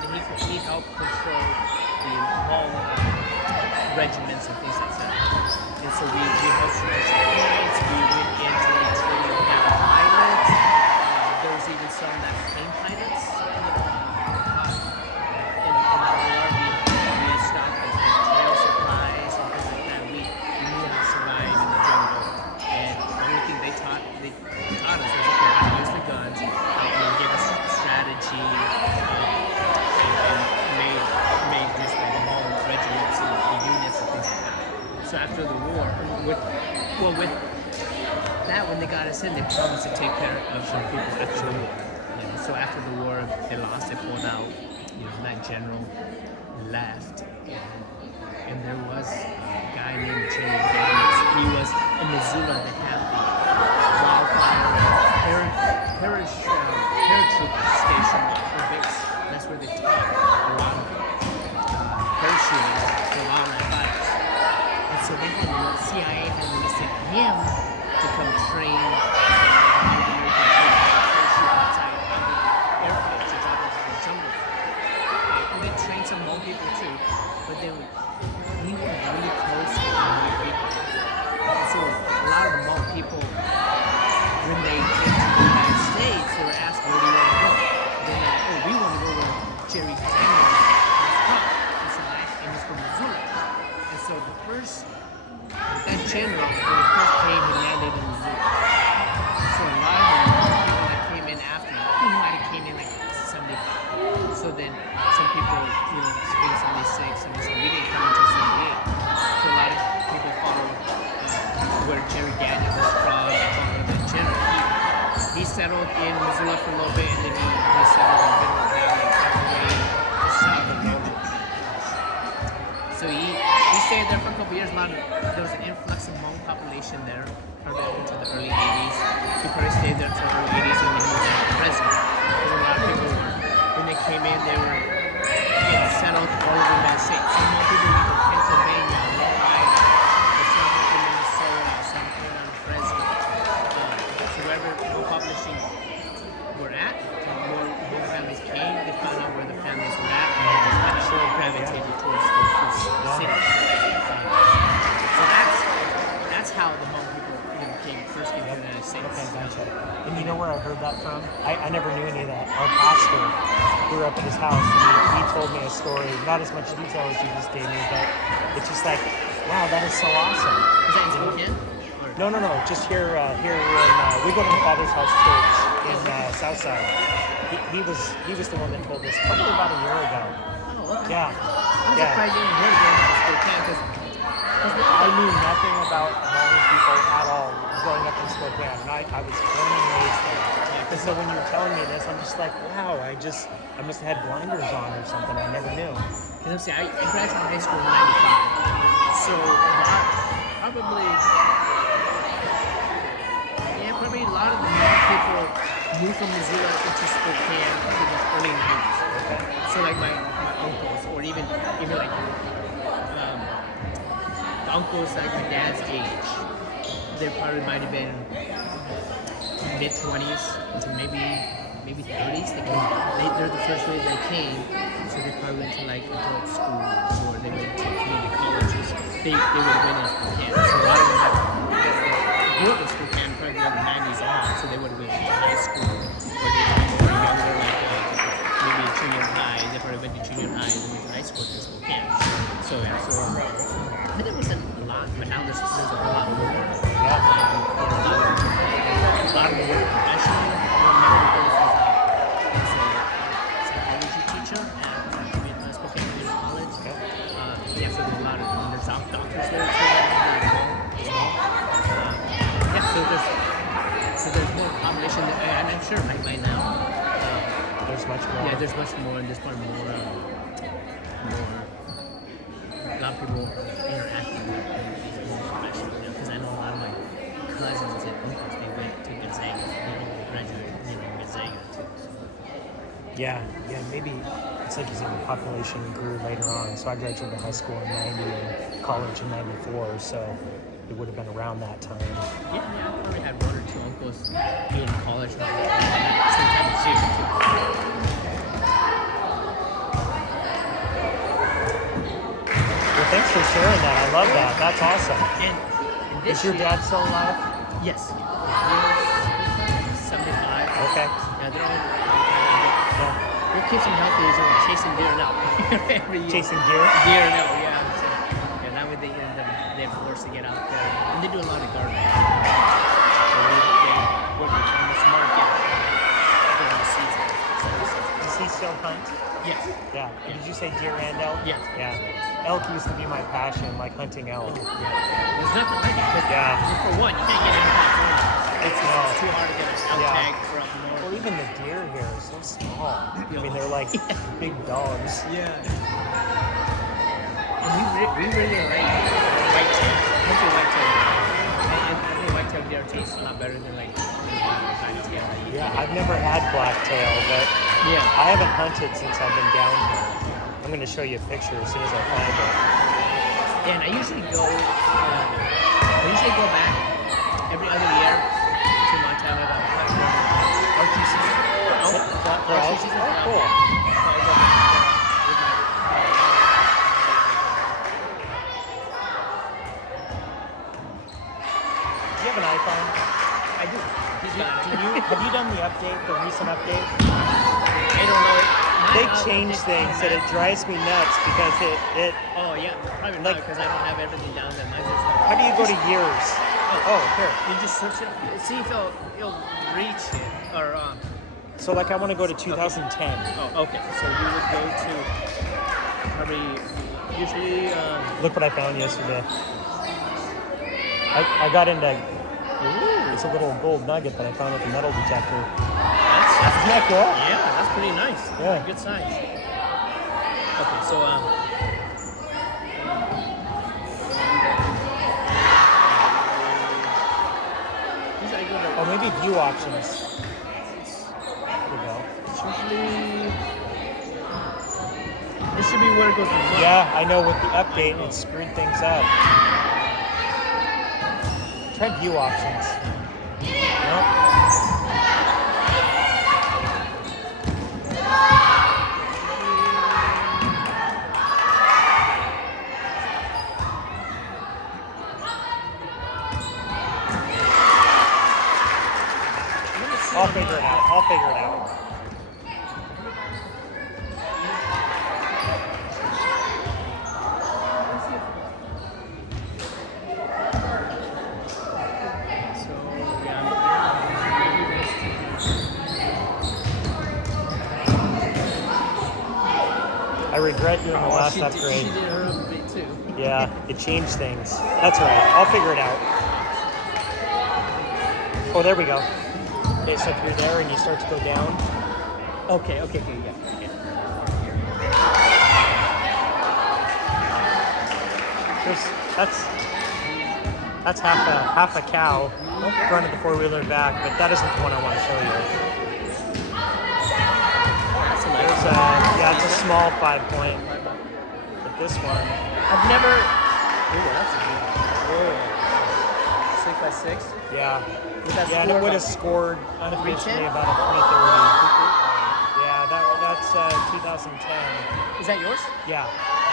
then he helped control the Hmong regiments and things like that. And so we hosted those camps. We went into the training down pilots. There was even some that became pilots. In our war, we stopped at trail supplies and things like that. We knew how to survive in the jungle. And the only thing they taught us was how to use the guns. They gave us strategy and made just like Hmong regiments and units and things like that. So after the war, with that, when they got us in, they promised to take care of some people after the war. So after the war, they lost, they pulled out. That general left, and there was a guy named Jerry Daniels. He was in Missoula. They had the wildfire paratroop station or base. That's where they taught a lot of parachuting for wildland fires. And so they had the CIA had enlisted him to come train parachute outside of the airplane to drop into the jungle. And they trained some Hmong people too, but he was really close to the Hmong people. And so a lot of the Hmong people, when they came to the United States, they were asked, where do you want to go? They're like, oh, we want to go where Jerry Daniels was from. And he's from Missoula. And so that general, when he first came, he landed in Missoula. So a lot of the people that came in after him, he might have came in like 75. So then some people, spring 76, and we didn't come until 78. So a lot of people followed where Jerry Daniels was from, followed the general. He settled in Missoula for a little bit, and then he settled in Middle Valley, way south of Mojo. So he stayed there for a couple years. There was an influx of Hmong population there, probably up into the early 80s. He probably stayed there until the early 80s, and then he was president. Because a lot of people, when they came in, they were settled all over the United States. Some Hmong people went to Pennsylvania, Rhode Island, some went to Minnesota, some came down to Fresno. So wherever Hmong population were at, more Hmong families came, they found out where the families were at, and they just kind of gravitated towards those cities. So that's how the Hmong people first came to the United States. Okay, gotcha. And you know where I heard that from? I never knew any of that. Our pastor grew up at his house, and he told me a story, not as much detail as you just gave me, but it's just like, wow, that is so awesome. Is that in Spokane? No, just here when we go to the Father's House Church in Southside. He was the one that told us probably about a year ago. Oh, okay. Yeah. I'm surprised you didn't hear it in Spokane, because I knew nothing about Hmong people at all growing up in Spokane, and I was born and raised there. And so when you were telling me this, I'm just like, wow, I must have had blinders on or something. I never knew. Because I graduated high school in '95, so probably a lot of the Hmong people moved from Missoula into Spokane in the early '90s. Okay. So like my uncles, or even like the uncles like my dad's age, they probably might have been mid-20s to maybe 30s. They're the first wave that came, so they probably went to like adult schools, or they went to community colleges. They would have been in Spokane. So a lot of them grew up in Spokane probably in the 90s on, so they would have been in high school, or they were younger, like maybe junior high. They probably went to junior high and went to high school in Spokane. So I think there wasn't a lot, but now there's a whole lot more. Yeah. A lot of them work professionally. One of my uncles was a psychology teacher at Spokane Community College. Yeah, so there's a lot of there's doctors there too. So there's more population, and I'm sure right by now. There's much more. Yeah, there's much more, and there's probably more. A lot of people interacting with these more professionals, because I know a lot of my cousins and uncles, they went to Gonzaga. They all graduated, Gonzaga too. So. Yeah, maybe it's like you said, the population grew later on. So I graduated high school in '90 and college in '94, so it would have been around that time. Yeah, I probably had one or two uncles in college at the same time as you. sharing that. I love that. That's awesome. And Is this your year, dad still alive? yes, he's 75. Okay. Yeah, they're all. Yeah. What keeps him healthy is chasing deer now. Every year. Chasing deer? Deer now, yeah. So, yeah, that way they're forced to get out there. And they do a lot of gardening. So they work with farmers market during the season. Does he still hunt? Yes. Yeah. Did you say deer and elk? Yes. Yeah. Elk used to be my passion, like hunting elk. Yeah. There's nothing like it. 'Cause Yeah. for one, you can't get in California. It's too hard to get an elk Yeah. tag for up north. Well, even the deer here are so small. I mean, they're like big dogs. Yeah. And we really like whitetail. Hunting whitetail. And I think whitetail deer tastes a lot better than like blacktail. Yeah, I've never had blacktail, but Yeah. I haven't hunted since I've been down here. I'm going to show you a picture as soon as I find it. Yeah, and I usually go back every other year to Montana to archery season. For elk? Oh, cool. Do you have an iPhone? I do. Have you done the update, the recent update? I don't know. They change things and it drives me nuts because it Oh yeah, probably Like- not because I don't have everything down there. Mine's just how do you go to years? Oh, here. you just search it, see if it'll reach it or So like I want to go to 2010. Oh, okay. So you would go to probably usually Look what I found yesterday. I got into ooh, it's a little gold nugget that I found at the metal detector. that's Isn't that cool? yeah, that's pretty nice. Yeah. Good size. Okay, so usually I go to Oh, maybe view options. There we go. usually this should be where it goes to money. Yeah, I know with the update it screwed things up. Try view options. Nope. I'll figure it out. I'll figure it out. So yeah. I regret doing the last She upgrade. did her upgrade too. Yeah, it changed things. That's all right. I'll figure it out. Oh, there we go. Okay, so if you're there and you start to go down, Okay, yeah. Okay. that's half a cow front of the four-wheeler back, but that isn't the one I want to show you. That's a nice There's a it's a small 5-point, but this one, I've never. Ooh, that's a good. Whoa. 6x6. yeah, With that and it score would have about- scored unofficially 310? about a 330. Yeah, that's 2010. Is that yours? Yeah,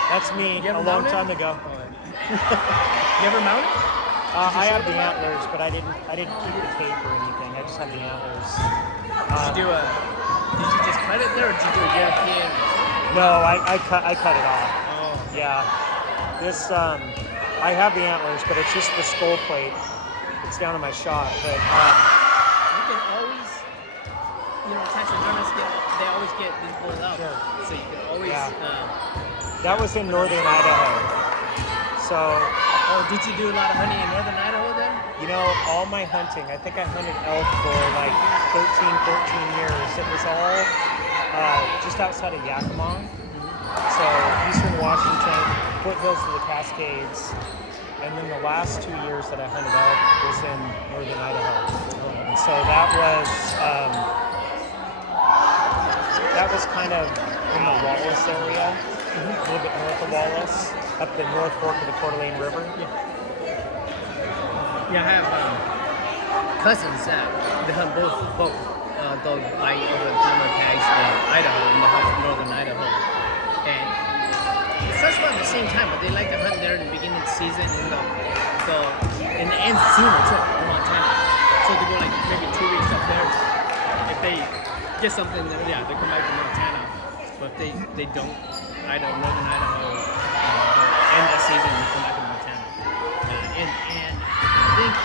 that's me You ever a long mount it? time ago. You ever mount it? I have the antlers, but I didn't keep the tape or anything. I just have the antlers. Did you just cut it there, or did you do a European? No, I cut it off. Oh. Yeah, this I have the antlers, but it's just the skull plate. It's down in my shop, but You can always, attach your harness. They always get these pulled out, Sure. so you can always. Yeah. that was in northern Idaho. So, Did you do a lot of hunting in northern Idaho then? all my hunting, I think I hunted elk for like 13 years. It was all just outside of Yakima. So, eastern Washington, foothills of the Cascades. And then the last 2 years that I hunted elk was in northern Idaho. And so that was kind of in the Wallace area, a little bit north of Wallace, up the North Fork of the Coeur d'Alene River. Yeah, I have cousins that they hunt both those light over the camera tags in Idaho, in the northern Idaho, and it's just about the same same time, but they like to hunt there in the beginning of the season and in the end sooner too, in Montana. So they go like maybe 2 weeks up there. If they get something, then yeah, they come back to Montana. But if they don't, Northern Idaho, they'll end that season and come back to Montana. And I think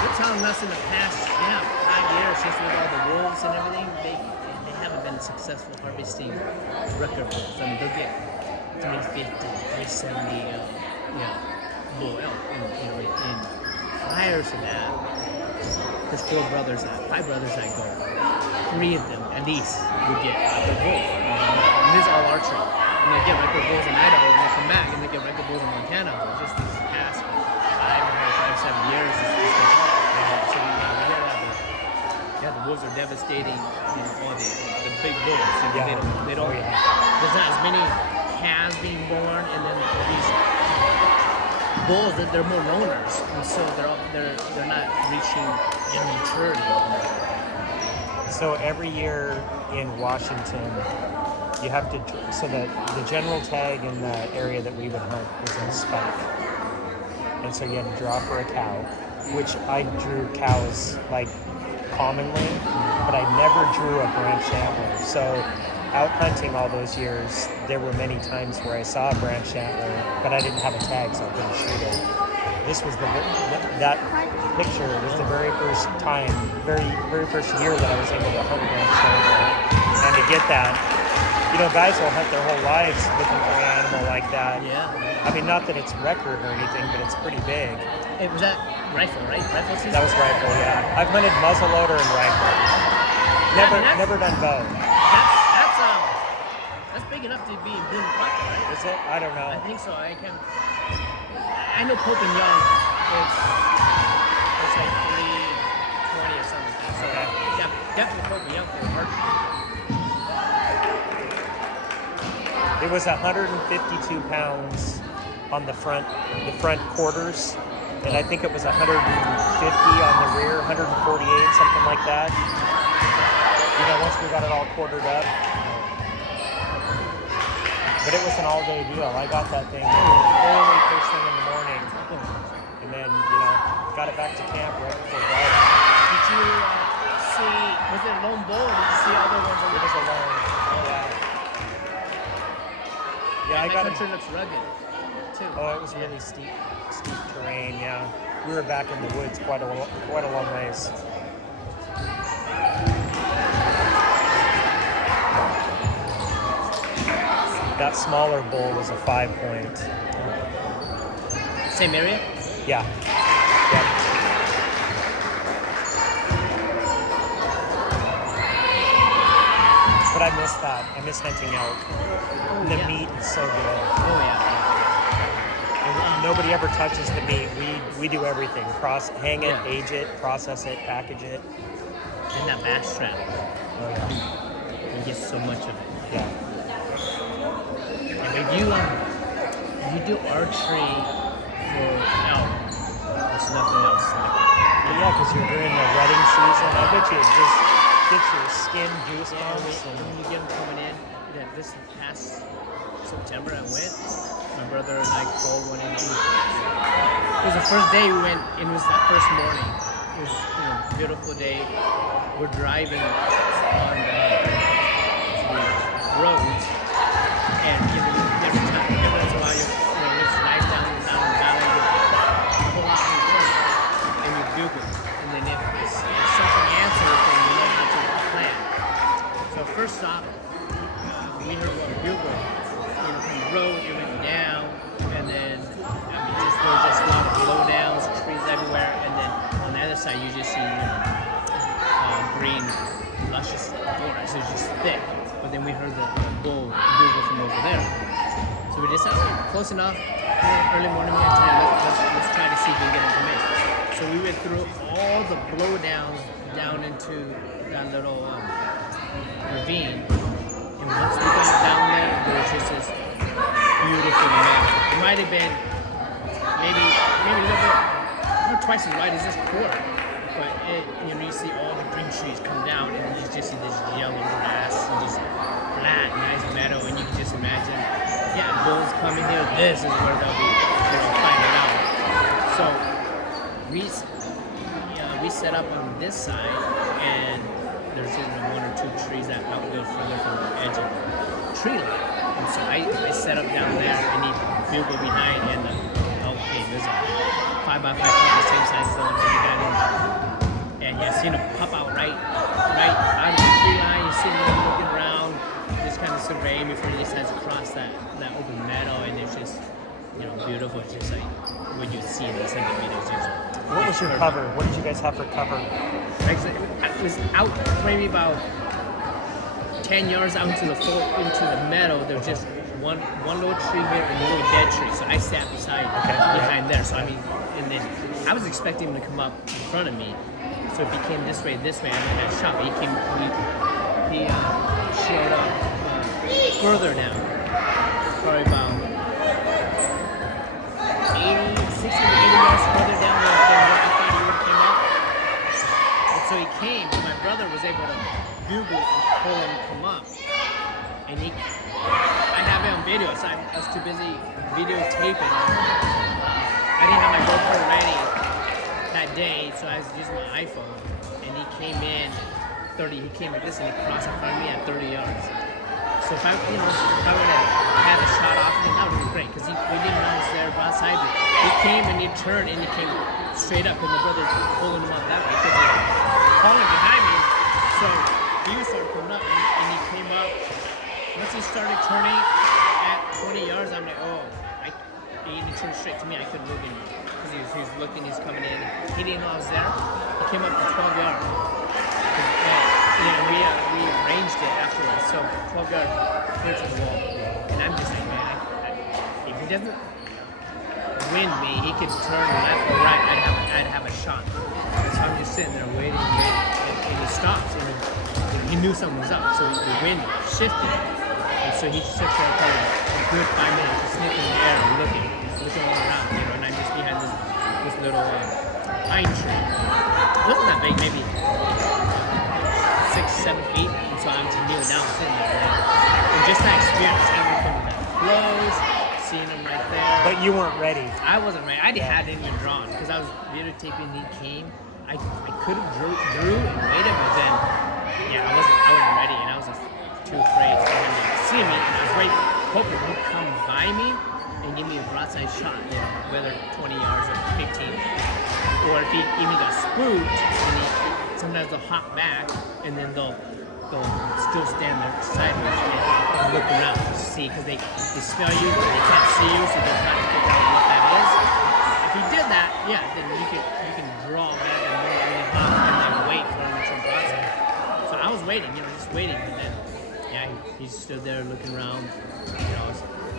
they're telling us in the past, 5 years since with all the wolves and everything, they haven't been successful harvesting record bulls. I mean, they'll get 350, 370, bull elk. And prior to that, there's 5 brothers that go. 3 of them at least would get record bulls. And this is all archery. And they get record bulls in Idaho, and they come back and they get record bulls in Montana. But just these past 7 years, it's been hard. So we hear that the wolves are devastating, all the big bulls. They don't. There's not as many calves being born, and then these bulls that they're more loners, and so they're not reaching maturity. So every year in Washington, you have to, so that the general tag in the area that we would hunt was in spike. And so you had to draw for a cow, which I drew cows like commonly, but I never drew a branched antler. So out hunting all those years, there were many times where I saw a branched antler, but I didn't have a tag, so I couldn't shoot it. This was that picture was the very first time, very first year that I was able to hunt a branched antler. And to get that, guys will hunt their whole lives looking for an animal like that. Yeah. I mean, not that it's record or anything, but it's pretty big. It was that rifle, right? Rifle season? That was rifle, yeah. I've hunted muzzleloader and rifle. Never done bow. That's big enough to be in Boone Park, right? Is it? I don't know. I think so. I know Pope and Young. It's like 320 or something like that. So yeah, definitely Pope and Young for archery. It was 152 pounds on the front quarters, and I think it was 150 on the rear, 148, something like that. Once we got it all quartered up. But it was an all-day deal. I got that thing early first thing in the morning, and then got it back to camp right before dark. Did you see? Was it a lone bull, or did you see other ones? It was a lone. Yeah, I got it. Country looks rugged too. Oh, it was really steep terrain. Yeah, we were back in the woods quite a long ways. That smaller bull was a 5-point. Same area? Yeah. But I miss that. I miss hunting elk. The meat is so good. Oh yeah. And nobody ever touches the meat. We do everything. Hang it, age it, process it, package it. And that bass trap. Oh yeah. You get so much of it. Yeah. And if you do archery for elk, there's nothing else like it. Yeah, because you're during the rutting season. I bet you it just gets your skin goosebumps. And when you get them coming in, this past September I went. My brother and I called one in. It was the first day we went, and it was that first morning. It was a beautiful day. We're driving on the roads, and every once in a while it's nice down in the valley. You pull out in front, and you bugle, and then if something answers, then you know how to plan. So first stop, we heard one bugle. From the road, it went down, and then there were just a lot of blowdowns, trees everywhere, and then on the other side you just see green, luscious forest. It was just thick. But then we heard the bugle from over there. So we decided, close enough, early morning we had time, let's try to see if we can get him to make. So we went through all the blowdowns down into that little ravine. And once we got down there, it was just this beautiful map. It might have been maybe a little bit, not twice as wide as this quarter, but you see all the green trees come down, and you just see this yellow grass and just flat, nice meadow, and you can just imagine, bulls come in here, this is where they'll be, find it out. So we set up on this side, and there's one or two trees that help go further from the edge of the tree line. And so I set up down there, and he bugle behind, and there's a 5x5 the same size as the one that you got in. And you seen him pop out right out of the tree line. You see him looking around, just kind of surveying before he decides to cross that open meadow, and it's just beautiful. It's just like what you see in the second videos. What was your cover? What did you guys have for cover? It was out maybe about 10 yards out into the meadow. There's just one little tree here and a little dead tree. So I sat behind there. So and then I was expecting him to come up in front of me. So if he came this way, I would have had a shot. But he showed up further down, probably about 60 to 80 yards further down than what I thought he would have come up. And so he came, and my brother was able to bugle and pull him come up. And I have it on video, so I was too busy videotaping. I didn't have my GoPro ready that day, so I was using my iPhone. And he came in he came like this, and he crossed in front of me at 30 yards. So if I would have had a shot off him, that would have been great, because we didn't know he was there broadside. But he came and he turned and he came straight up, and my brother pulling him up that way because they were falling behind me. So he started coming up, and he came up. Once he started turning at 20 yards, I'm like, he didn't turn straight to me. I couldn't move anymore because he was looking, he was coming in. He didn't know I was there. He came up to 12 yards. We arranged it afterwards. So 12 yards clear to the wall. And I'm just like, man, if he doesn't win me, he could turn left or right. I'd have a shot. So I'm just sitting there waiting, and he stops. And he knew something was up. So the wind shifted. And so he sits there probably a good 5 minutes, just sniffing the air and looking all around, and I'm just behind this little pine tree. It wasn't that big, maybe 6-7 feet, and so I'm just kneeling down, sitting there. And just that experience, everything that flows, seeing him right there. But you weren't ready. I wasn't ready. I had it even drawn, because I was videotaping. He came. I could have drew and waited, but then I wasn't ready, and I was just too afraid for him to see me. And I was waiting, hoping he'd come by me and give me a broadside shot, whether 20 yards or 15. Or if he even got spooked, and sometimes they'll hop back, and then they'll still stand there sideways and look around to see, because they smell you, but they can't see you, so they're trying to figure out what that is. If he did that, then you can draw back and hop and then wait for him to turn broadside. So I was waiting, just waiting, and then he stood there looking around.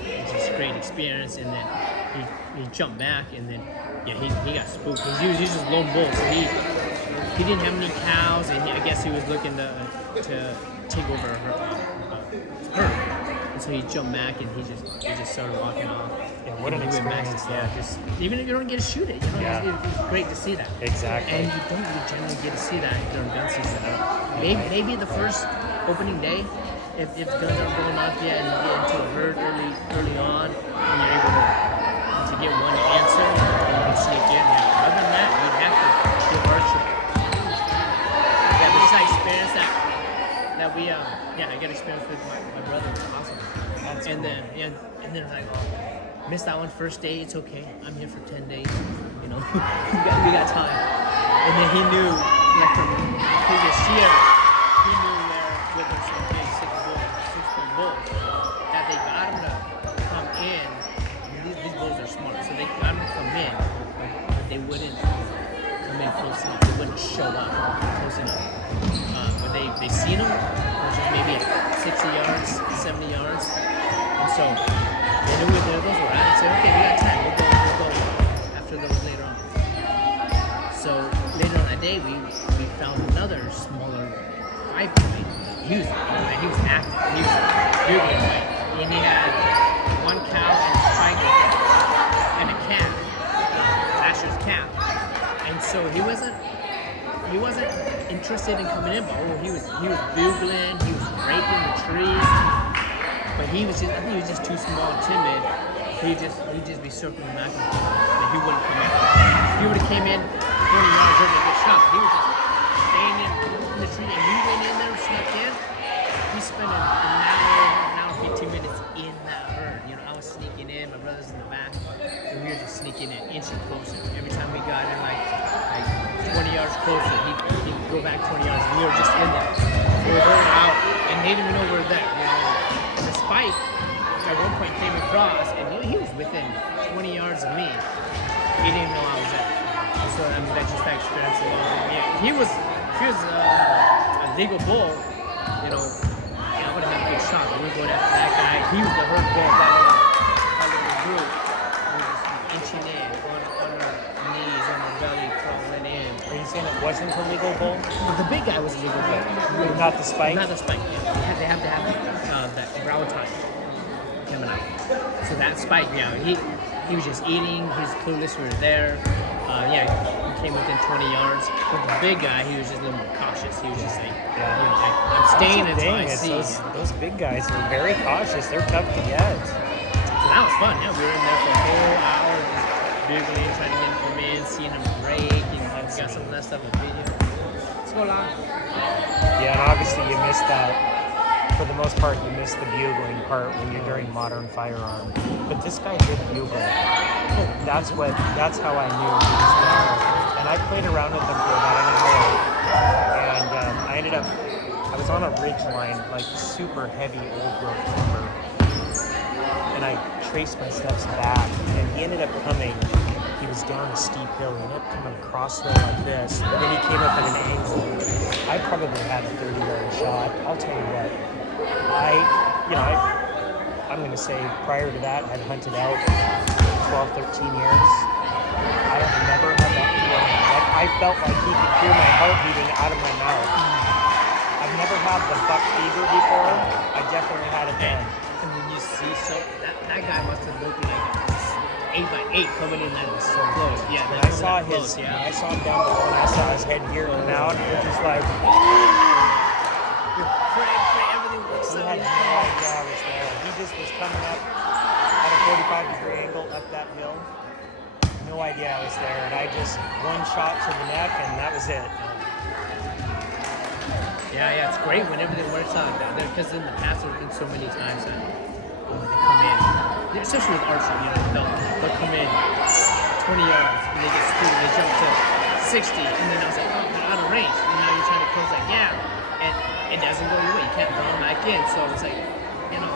It's just a great experience, and then he jumped back, and then he got spooked, because he was just a lone bull, so he didn't have any cows, and I guess he was looking to take over her, and so he jumped back, and he just started walking off. Yeah, what an experience! Just even if you don't get to shoot it, it's great to see that. Exactly. And you don't generally get to see that during gun season. Maybe the first opening day, if guns aren't going off yet, and you get into a herd early on, and you're able to get one answer, and then sneak in. Other than that, you'd have to do archery. But just that experience that we I got experience with my brother. It was awesome. That's and cool. then like, missed that one first day. It's okay. I'm here for 10 days. we got time. And then he knew, from the previous year, he knew where there's some big 6-point bulls, that they got him to come in. These bulls are smart, so they got him to come in, but they wouldn't come in close enough. They wouldn't show up close enough. But they seen him, which is maybe at 60 yards, 70 yards, and so they knew where those were at. So okay, we got time. We'll go after those later on. So later on that day, we found another smaller 5-point. He was active. He was bugling away, and he had one cow and a calf, Asher's calf, and so he wasn't interested in coming in, but he was bugling, he was breaking the trees, But he was just, I think he was just too small and timid. He'd just be circling back and he wouldn't come in. If he would have came in 20 yards over and get shot, he was just staying in the tree and we went in there and snuck in. We spent an hour, 15 minutes in that herd. You know, I was sneaking in, my brother's in the back, and we were just sneaking in, inching closer. Every time we got in like 20 yards closer, he'd go back 20 yards, and we were just in there. We were going out, and they didn't even know we were there. You know, and the spike at one point came across, and he was within 20 yards of me. He didn't know I was there. So I mean, that's just that experience alone. Yeah, if he was a legal bull, you know, I would have had a good shot. We would go after that guy. He was the herd bull of that little group. We were just inching in on our knees, on our belly, crawling in. Are you saying it wasn't a legal bull? But the big guy was a legal bull. Not the spike? Not the spike. Yeah. They have to have that brow time coming out. So that spike, yeah, he was just eating. He was clueless. We were there. Yeah, he came within 20 yards. But the big guy, he was just a little more cautious. He was just like, you know, I'm staying until I see. Those big guys are very cautious. They're tough to get. So that was fun. Yeah, we were in there for a whole hour, just bugling, trying to get them in, seeing them break. You know, we got some of that stuff in video. Let's go live. Yeah, and obviously you missed that. For the most part, you missed the bugling part when you're during modern firearm. But this guy did bugle. That's how I knew he was there. And I played around with him for about an hour. And I was on a ridge line, like super heavy old growth timber. And I traced my steps back. And he ended up coming. He was down a steep hill. He ended up coming across there like this. And then he came up at an angle. I probably had a 30-yard shot. I'll tell you what. I'm going to say prior to that, I'd hunted out 12, 13 years. I have never had that feeling. Like, I felt like he could hear my heart beating out of my mouth. I've never had the buck fever before. I definitely had it then. And when you see that guy must have looked like 8x8 coming in that was so close. Yeah, when I saw him down below and I saw his head here and out, it was just like, everything works he out. had no idea I was there. He just was coming up at a 45-degree angle up that hill. No idea I was there. And I just one shot to the neck and that was it. Yeah, it's great when everything works out down there, because in the past there's been so many times that they come in, especially with archery, you know, they'll come in 20 yards and they get screwed, they jump to 60, and then I was like, oh, they're out of range. And now you're trying to close that gap, and it doesn't go your way. You can't draw them back in, so it's like, you know,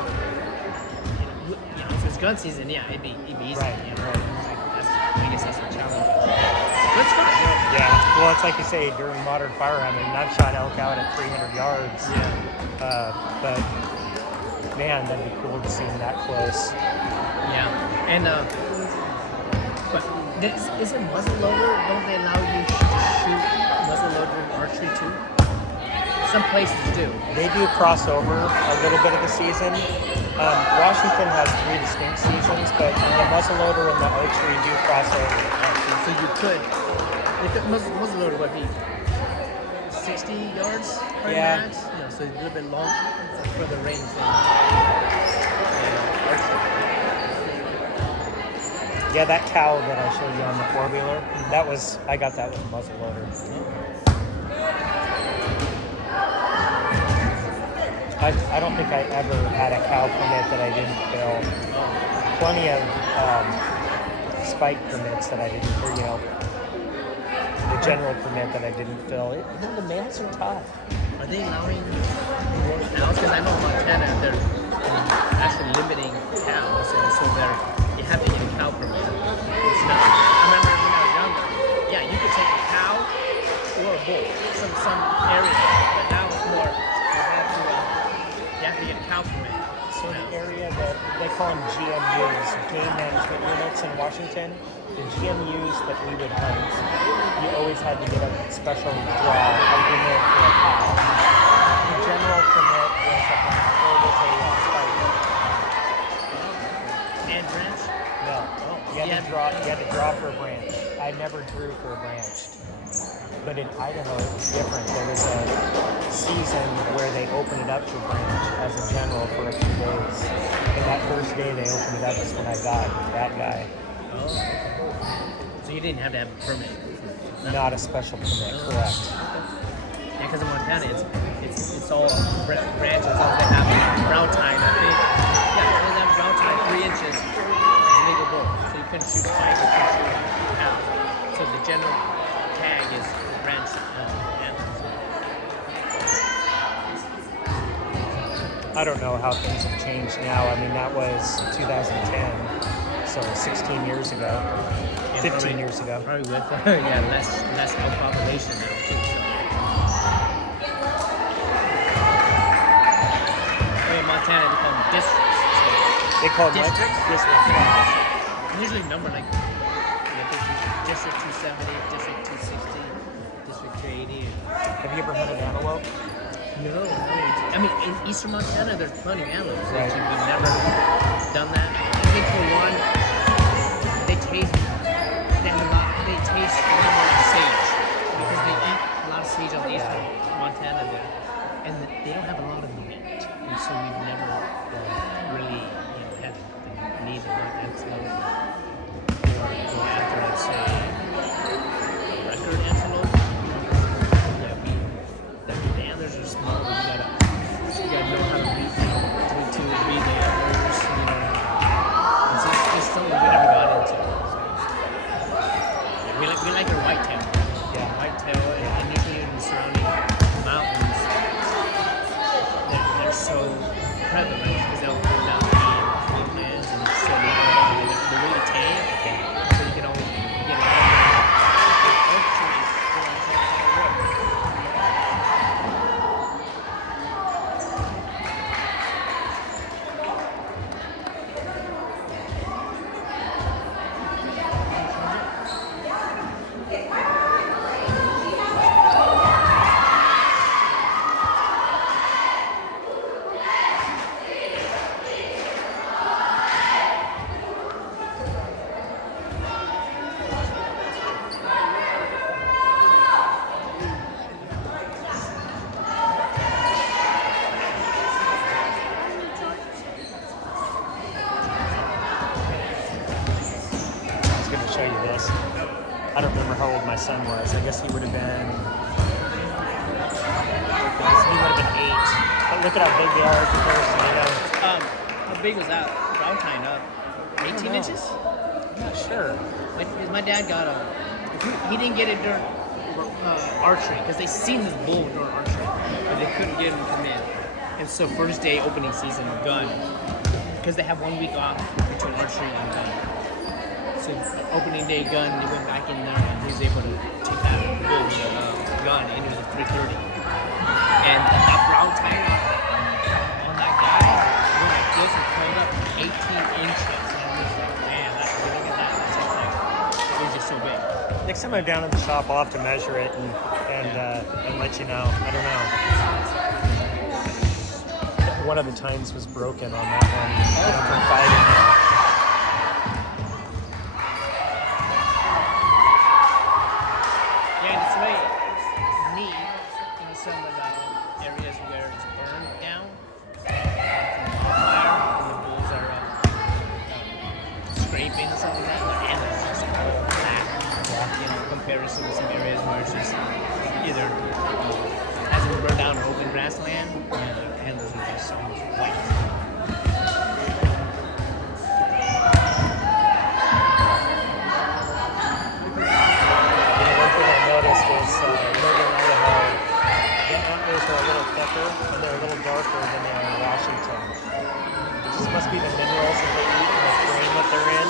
if it's gun season, yeah, it'd be easy. Right. You know, I guess that's the challenge. But it's fun. Yeah, well, it's like you say, during modern firearm, and I've shot elk out at 300 yards. Yeah. But man, that'd be cool to see them that close. Yeah, and but is it muzzleloader? Don't they allow you to shoot muzzleloader in archery too? Some places do. They do cross over a little bit of the season. Washington has 3 distinct seasons, but the muzzleloader and the archery do cross over. So you could, if it muzzleloader would be 60 yards per max, you know, so a little bit long for the range than archery. Yeah, that cow that I showed you on the 4-wheeler, I got that with muzzleloader. I don't think I ever had a cow permit that I didn't fill. Plenty of spike permits that I didn't, or the general permit that I didn't fill. The males are tough. Are they allowing more cows? Because I know in Montana they're actually limiting cows, and so you have to get a cow permit. It's not. I remember when I was younger, yeah, you could take a cow or a bull, some area, but now it's more you have to get a cow permit. So the area that they call them GMUs, Game Management Units in Washington, the GMUs that we would hunt, you always had to get a special draw, a permit for a cow. The general permit was a spike. And branch? No. You had to draw for a branch. I never drew for a branch. But in Idaho, it was different. There was a season where they opened it up for branch as a general for a few days. And that first day they opened it up is when I got that guy. Oh, okay. So you didn't have to have a permit? Not a special permit, correct. Yeah, because in Montana, it's all branches. All they have is brown tine, I think. Yeah, they have brown tine, 3 inches. It's legal bow. So you couldn't shoot 5 or couldn't shoot half. So the general tag is branch antlers. I don't know how things have changed now. I mean, that was 2010, so 16 years ago, 15 years ago. Probably with less elk population now too. So. In Montana, they call them districts. So They call them districts. Districts. Usually numbered like District 270, District 260, District 280. Have you ever hunted antelope? No. I mean, in eastern Montana, there's plenty of antelopes. Right. We've never done that. I think for one, they taste a lot more like sage because they eat a lot of sage on the eastern Montana there, and they don't have a lot of meat, and so we've never really had the need to hunt antelope or go after, let's say, record antelope. The antlers are small, but you gotta know how to read the antlers, It's something we never got into. So, we like our whitetail. Yeah. Whitetail, and usually in the surrounding mountains, they're so prevalent because they'll go down the lands and so they're really tame. So you can only get a lot of elk trees. I don't remember how old my son was. I guess he would have been 8. But look at how big they are in comparison to them. How big was that? Brown tine up? 18 inches? I'm not sure. My dad got he didn't get it during archery because they seen this bull during archery, but they couldn't get him to come in. And so first day opening season gun, because they have 1 week off between archery and gun. So opening day gun, they went back in there and he was able to take that bull gun and it was a 330. And that brown tire on that guy went like this and curled up 18 inches. And I was like, man, look at that. It's just like, it was just so big. Next time I'm down at the shop, I'll have to measure it and let you know. I don't know. One of the tines was broken on that one from fighting. Some of the areas where it's burned down from the fire and the bulls are scraping and stuff like that, the antlers just black. Comparison to some areas where it's just either hasn't burned down or open grassland, and the antlers are just almost white. One thing I noticed was Northern Idaho, the antlers are a little thicker and they're a little darker than they are in Washington. It just must be the minerals that they eat and the terrain that they're in.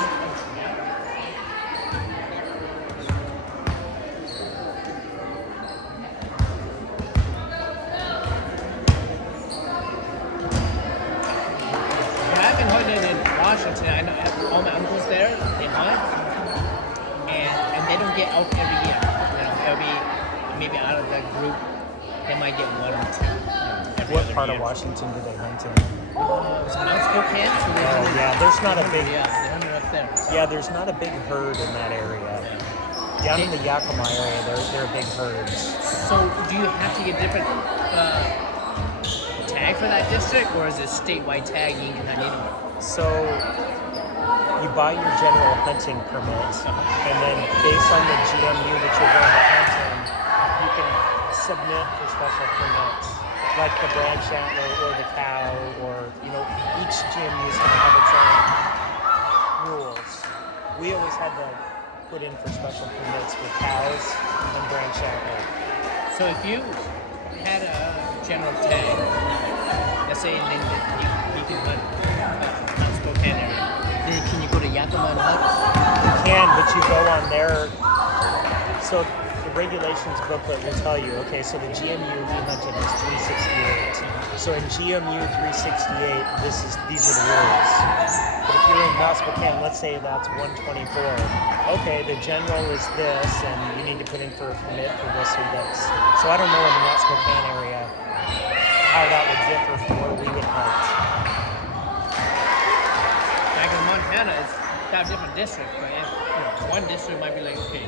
I've been hunting in Washington. I know all my uncles there, they hunt, and they don't get elk every year. They'll be maybe out of that group, they might get 1 or 2. What part of Washington do they hunt in? It's Mount Spokane. So There's not a big. Yeah, they hunt it up there. Yeah, there's not a big herd in that area. Down in the Yakima area, they're big herds. So do you have to get different tag for that district, or is it statewide tag you can hunt anywhere? So you buy your general hunting permit, and then based on the GMU that you're going to hunt in, you can submit for special permits, like the branch antler or the cow, or each GMU is going to have its own rules. We always had to put in for special permits for cows and branch antler. So if you had a general tag, let's say, and then you can hunt Spokane area, then can you go to Yakima and hunt? You can, but you go on there. So the regulations booklet will tell you, okay, so the GMU we hunted is 368. So in GMU 368, these are the rules. But if you're in Mount Spokane, let's say that's 124. Okay, the general is this, and you need to put in for a permit for this or this. So I don't know in the Mount Spokane area how that would differ from where we would hunt. Like in Montana, it's got different districts, but one district might be like, okay,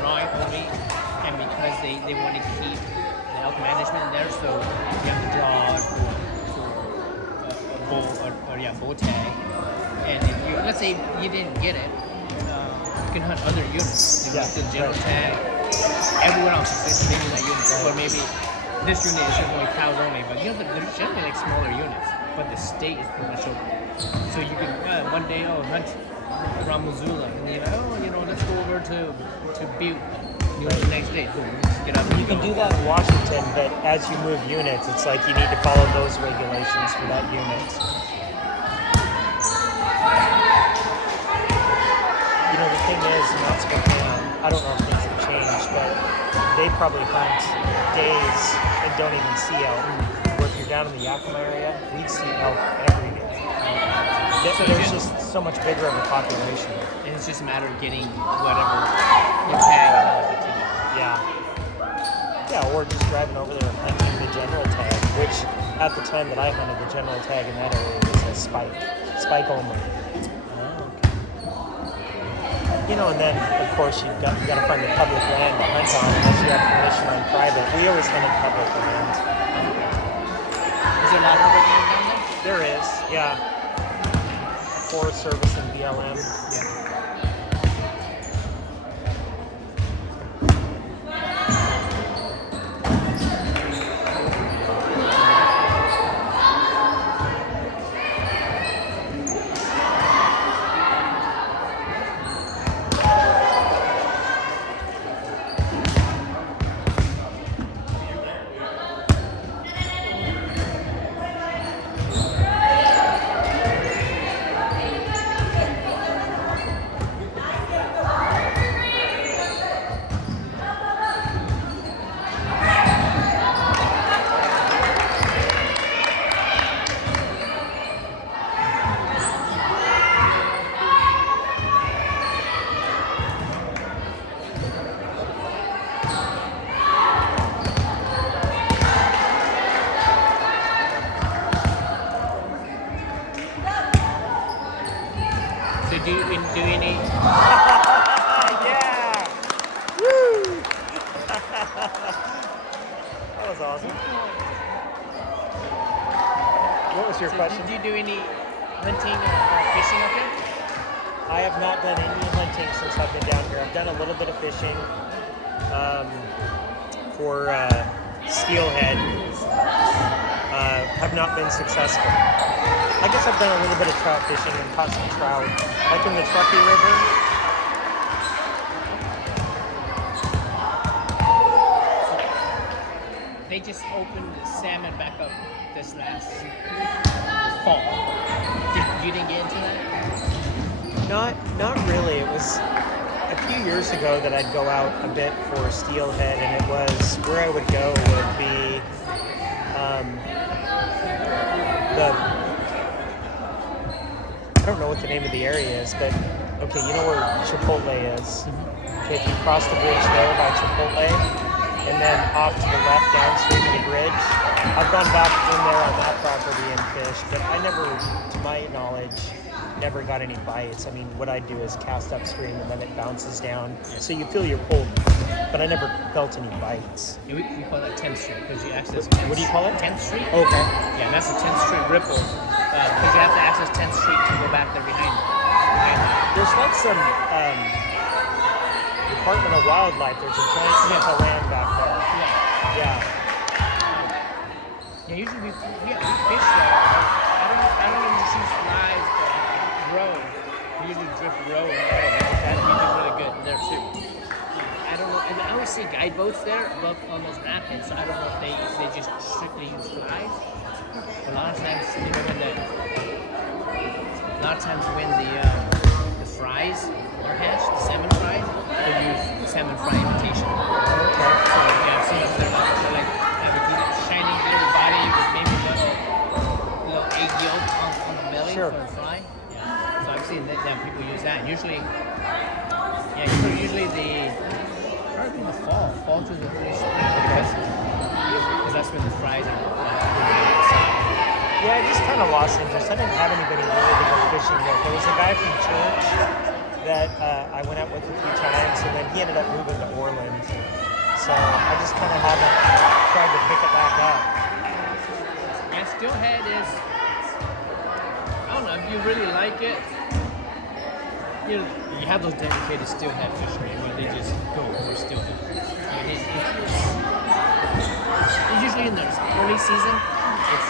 drawing only, and because they want to keep the elk management there, so you have to draw for a bull bull tag. And if you, let's say you didn't get it, you can hunt other units. You can general tag. Everyone else is maybe that unit, but maybe this unit is only cows only. But there's generally like smaller units, but the state is pretty much open. So you can one day hunt around Missoula, and let's go over to Butte. The next day, boom, get up. You can do that in Washington, but as you move units, it's like you need to follow those regulations for that unit. The thing is, in Mount Spokane, I don't know if things have changed, but they probably hunt days and don't even see elk. Where if you're down in the Yakima area, we'd see elk every day. There's just so much bigger of a population. And it's just a matter of getting whatever you tag and all that to do. Yeah, or just driving over there and hunting the general tag, which at the time that I hunted, the general tag in that area was a spike only. And then of course you've got to find the public land to hunt on unless you have permission on private. We always hunted public land. Is there a lot of public land down there? There is, yeah. Forest Service and BLM. Yeah. Do you need? Yeah! Woo! That was awesome. What was your question? Did you do any hunting or fishing up here? I have not done any hunting since I've been down here. I've done a little bit of fishing for steelhead. Have not been successful. I guess I've done a little bit of trout fishing and caught some trout, like in the Truckee River. They just opened salmon back up this last fall. You didn't get into that? Not really. It was a few years ago that I'd go out a bit for steelhead, and it was where I would go would be I don't know what the name of the area is, but okay, you know where Chipotle is. Okay, if you cross the bridge there by Chipotle, and then off to the left downstream of the bridge, I've gone back in there on that property and fished, but I never, to my knowledge, never got any bites. I mean, what I do is cast upstream and then it bounces down. So you feel your pull, but I never felt any bites. Yeah, we call that 10th Street because you access 10th. What do you call it? 10th Street. Okay. Yeah, that's the 10th Street ripple because you have to access 10th Street to go back there behind that. There's like some Department of Wildlife. There's a giant piece of land back there. Yeah. Yeah, usually we fish there. I don't even choose live row. We usually drift row and we do really good there too. I don't know, and I always see guide boats there above on those rapids, so I don't know if they just strictly use flies. A lot of times, when the fries are hatched, the salmon fries, they use the salmon fry imitation. Okay. So yeah, I've seen them there, like have a good shiny little body with maybe a little egg yolk on the belly for a fry. Yeah. So I've seen that people use that. Usually probably in the fall to the early spring because that's when the fries are Yeah, I just kind of lost interest. I didn't have anybody really to go fishing with. There was a guy from church that I went out with a few times, and then he ended up moving to Orland. So I just kind of haven't tried to pick it back up. And steelhead is, I don't know, if you really like it, you have those dedicated steelhead fishermen where they just go for steelhead. It's usually in the early season, it's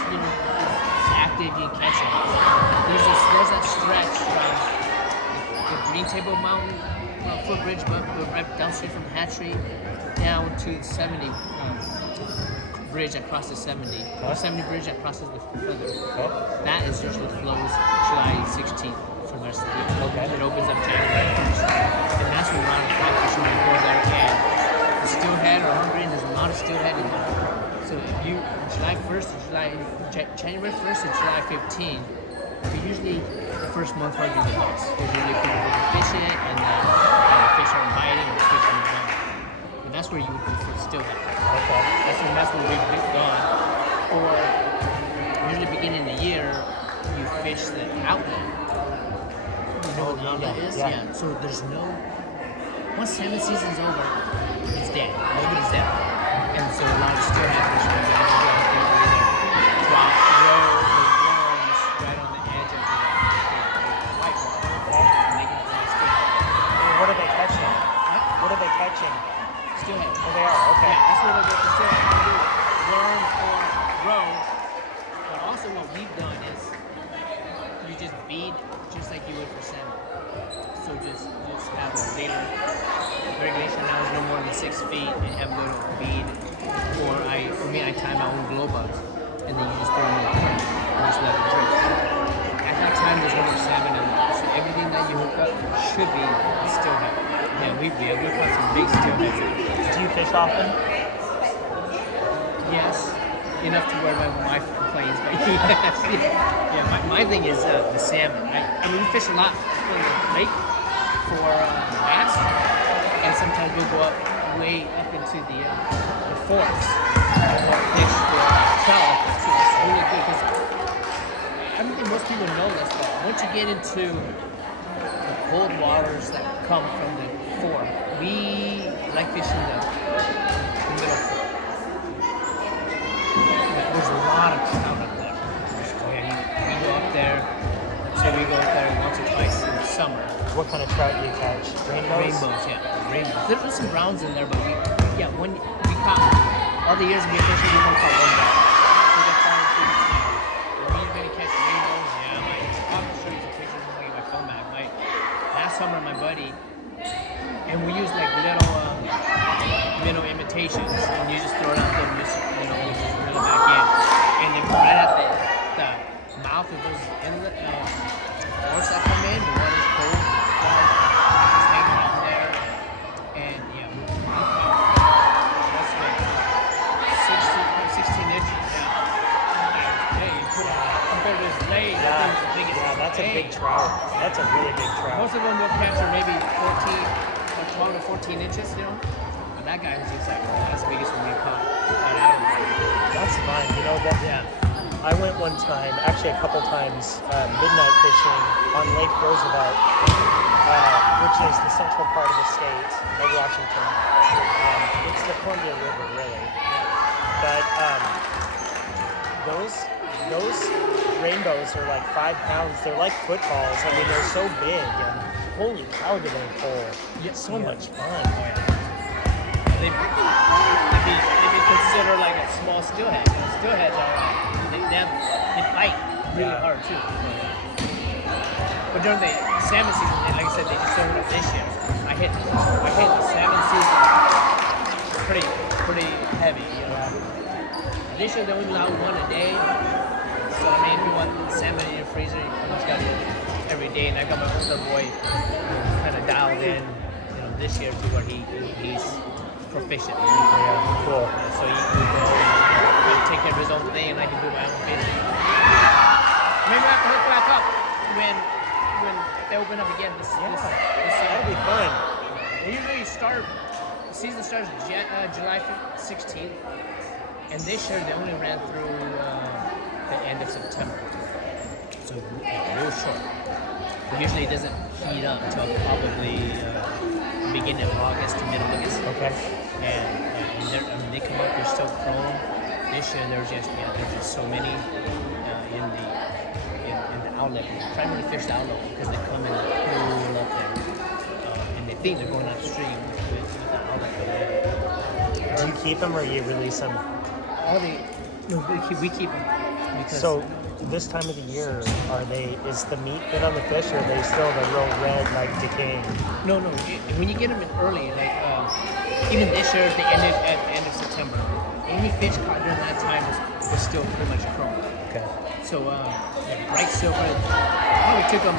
active, you can catch it. There's that stretch from the Green Table Mountain footbridge, right downstream from Hatchery, down to the 70 bridge that crosses 70, or 70 bridge that crosses the further. That is usually closed July 16th for the rest of the year. It opens up January 1st, and that's when a lot of fly fishermen go there. And the steelhead are hungry, and there's a lot of steelhead in there. So if you January 1st to July 15th, usually the first month are usually the best. Because usually people will fish it, and the fish aren't biting, or the fish aren't gone. And that's where you would go for steelhead. That's where we've gone. Or usually beginning of the year, you fish the outlet. You know what an outlet is? Yeah. So there's once salmon season's over, it's dead. Nobody's there. And so a lot of steelhead fishermen drop rows right on the edge of the white water. And they can find steelhead. What are they catching? What are they catching? Steelhead. Oh, they are? Okay. Yeah, that's what they do for steelhead. They do worm or roe. But also what we've done is you just bead just like you would for salmon. So just have a later regulation now is no more than 6 feet and have a little bead. Or for me I tie my own glow bugs and then you just throw them in the current and just let it drip. At that time there's no more salmon in there. So everything that you hook up should be steelhead. Yeah, we've caught some big steelheads. Do you fish often? Yes. Enough to where my wife complains, but yes. Yeah, my thing is the salmon. I mean, we fish a lot for the lake for bass, and sometimes we'll go up way up into the forks and fish for trout. So it's really good because I don't think most people know this, but once you get into the cold waters that come from the fork, we like fishing the middle fork. There's a lot of trout up there. We go up there, say we go up there once or twice in the summer. What kind of trout do you catch? Rainbows, yeah. Rainbows. There's some browns in there, but we caught, all the years we were fishing, we only caught one brown. We got farmed food. We're going to catch rainbows, yeah. I'll show you some pictures when I get my phone back. Last summer, my buddy, and we used like little minnow imitations, and you just throw it out there and just reel it back in. And then right at the mouth of those inlet forks that come in, the water's cold, just hanging out there, and yeah, that's big. 16 inches, yeah. Hey, you put on compared to this lake, that's a big trout. That's a really big trout. Most of them will capture maybe 12 to 14 inches, But that guy was just like, that's the biggest one we caught out of it. That's fine, that. Yeah. I went one time, actually a couple times, midnight fishing on Lake Roosevelt, which is the central part of the state of Washington. It's the Columbia River, really. But those rainbows are like 5 pounds. They're like footballs. I mean, they're so big, and holy cow, do they pull! It's so much fun. They be considered like a small steelhead. Steelheads are they fight really hard too. But during the salmon season, like I said, they just don't this year. I hit the salmon season pretty heavy. You know? This year they only allow one a day. So I mean, if you want salmon in your freezer, you pretty much got it every day. And I got my older boy kind of dialed in, you know, this year to where he's proficient. Cool. So he can go and take care of his own thing, and I can do my own thing. Maybe I have to hook back up when they open up again. This That'll be fun. They usually the season starts July 16th, and this year they only ran through the end of September. So real short. But usually it doesn't heat up until probably beginning of August to mid-August. Okay. And they come up, they're still prone. This year there's just so many in the outlet, primarily fish outlet, because they come and pool up there, and they think they're going upstream with the outlet. Do you keep them or you release them? We keep them. Because So this time of the year, is the meat good on the fish, or are they still the real red, like decaying? No. When you get them in early, like even this year, at the end of September, any fish caught during that time was still pretty much chrome. Okay. So bright silver probably took them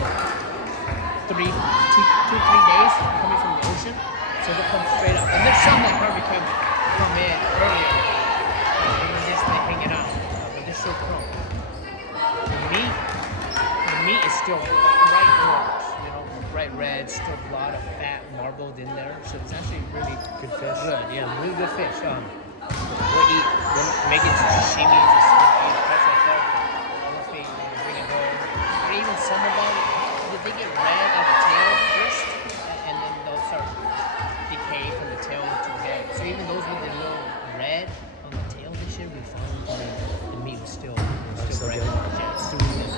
2-3 days coming from the ocean, so they'll come straight up. And there's some that probably come in earlier, and they're just hanging out, but they're still chrome. The meat is still bright orange, you know, bright red, still a lot of fat marbled in there. So it's actually really Good fish. good, yeah, really good fish. We'll make it to sashimi, just eat fresh like that. Once they bring it home, or even some of them, they get red on the tail first, and then they'll start decay from the tail to the head. So even those with the little red on the tail, this year we found the meat was still red. Yeah, it's still good.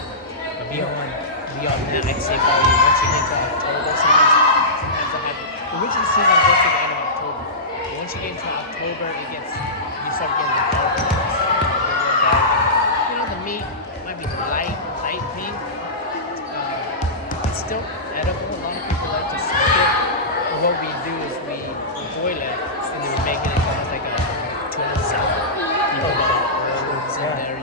But beyond that, I'd say probably once you get to October, sometimes I have the original season goes to the end of October. But once you get into October, you start getting the darker ones. You know, the meat might be light pink. It's still edible. A lot of people like to smoke it. But what we do is we boil it, and then we make it into like a tuna salad. You know, herbs in there.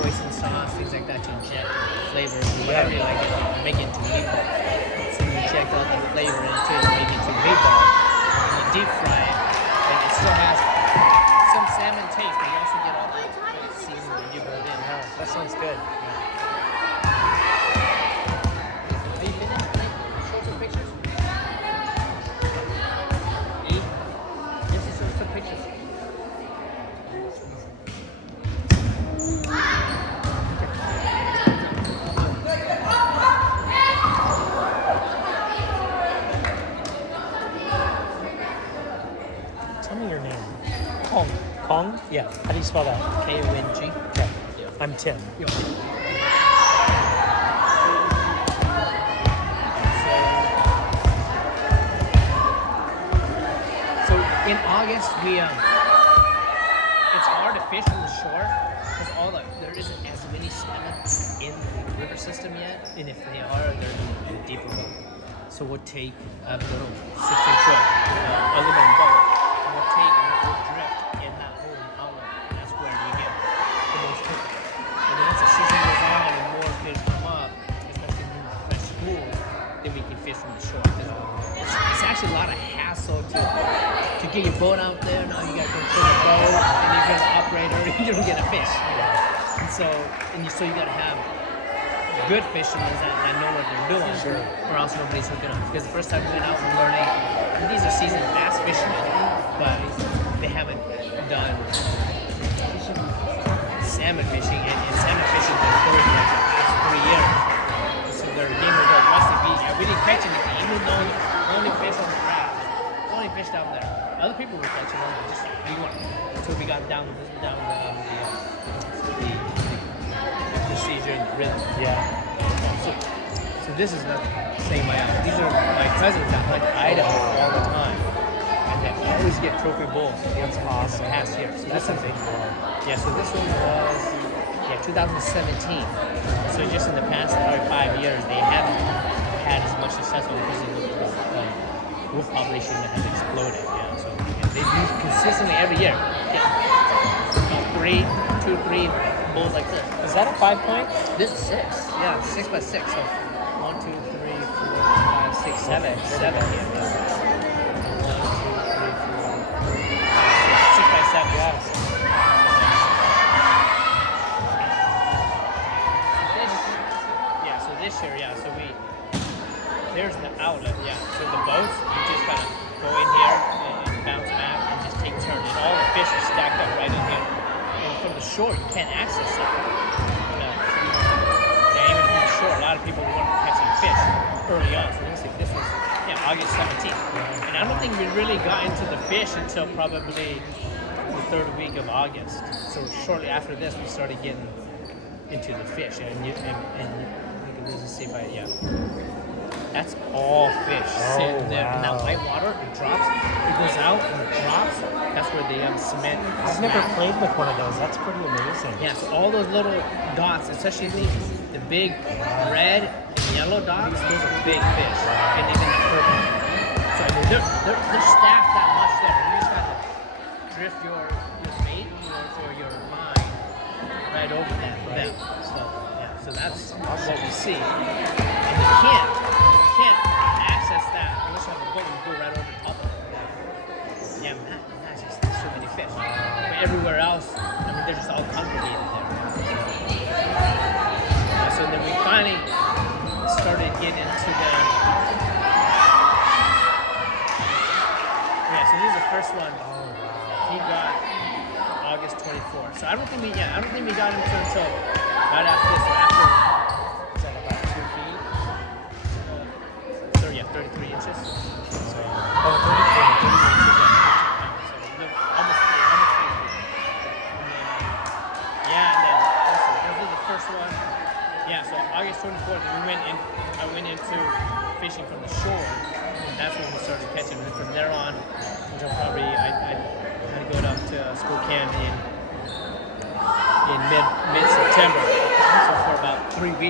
Hoisin sauce, things like that to inject flavor, whatever you like it, you make it into meatball. So you inject all the flavor into it and make it into meatball. And you deep fry it, and it still has some salmon taste, but you also get all that seasoning when you put it in. That sounds good. Are you finished? Show some pictures. This is some pictures. Tell me your name. Kong. Kong? Yeah. How do you spell that? K-O-N-G. Okay. Yeah. I'm Tim. So in August it's hard to fish on the shore because there isn't as many salmon in the river system yet, and if they are, they're in a deeper boat. So we'll take a little 16-foot aluminum boat, and we'll drift in that whole outlet, and that's where we get the most fish. And then once the season goes on and more fish come up, especially in the fresh schools, then we can fish from the shore. It's actually a lot of hassle to get your boat out there. Now you got to go to the boat, and you get an operator, and you don't get a fish. And so you got to have good fishermen that know what they're doing, or else nobody's hooking up. Because the first time we went out and learning, and these are seasoned bass fishermen, but they haven't done salmon fishing, and salmon fishing has been for like the past 3 years. So their game was like rusty beach. Yeah, we didn't catch anything, even though we only fished on the grass. We only fished down there. Other people were catching them, but just we weren't until we got down the procedure and the rhythm. Yeah. So this is not saying these are my cousins that hunt Idaho all the time, and they always get trophy bulls. That's awesome. In the past year. So That's a this big bull. yeah. So this one was 2017. So just in the past probably 5 years, they haven't had as much success because of the wolf population that has exploded. Yeah. So they do consistently every year. Yeah. 2 or 3 bulls like this. Is that a 5-point? This is 6. Yeah, 6 by 6. So 1, 2, 3, 4, 5, 6, 7. 7 here. 1, 2, 3, 4, 5, 6. 6 by 7. Yes. Yeah, so this year, yeah, so there's the outlet, yeah. So the boats, you just kind of go in here and bounce back and just take turns. And all the fish are stacked up right in here. And from the shore, you can't access it. Yeah, even from the shore, a lot of people weren't catching fish early on. So this was August 17th. And I don't think we really got into the fish until probably the 3rd week of August. So shortly after this, we started getting into the fish. And look at this and see if that's all fish sitting there. Wow. Now white water, it drops, it goes out and it drops. That's where the cement. I've never played with one of those. That's pretty amazing. Yeah, so all those little dots, especially the big red and yellow dots, those are big fish. And even the purple. So I mean, they're stacked that much there. You just have to drift your bait or your line right over that for them. So that's what we see. And you can't access that unless you have a boat and go right over top of it. Yeah, man, that's just so many fish. But everywhere else, I mean, they're just all congregated there. So then we finally started getting into the. Yeah, so this is the first one. He got August 24th. So I don't think we got into until right after this. So after, is that about 2 feet? 33 inches. So, 33 inches. So almost 3 feet. And then this is the first one. Yeah, so August 24th, I went into fishing from the shore, and that's when we started catching. And from there on, until probably I go down to Spokane in mid-September. So for about 3 weeks.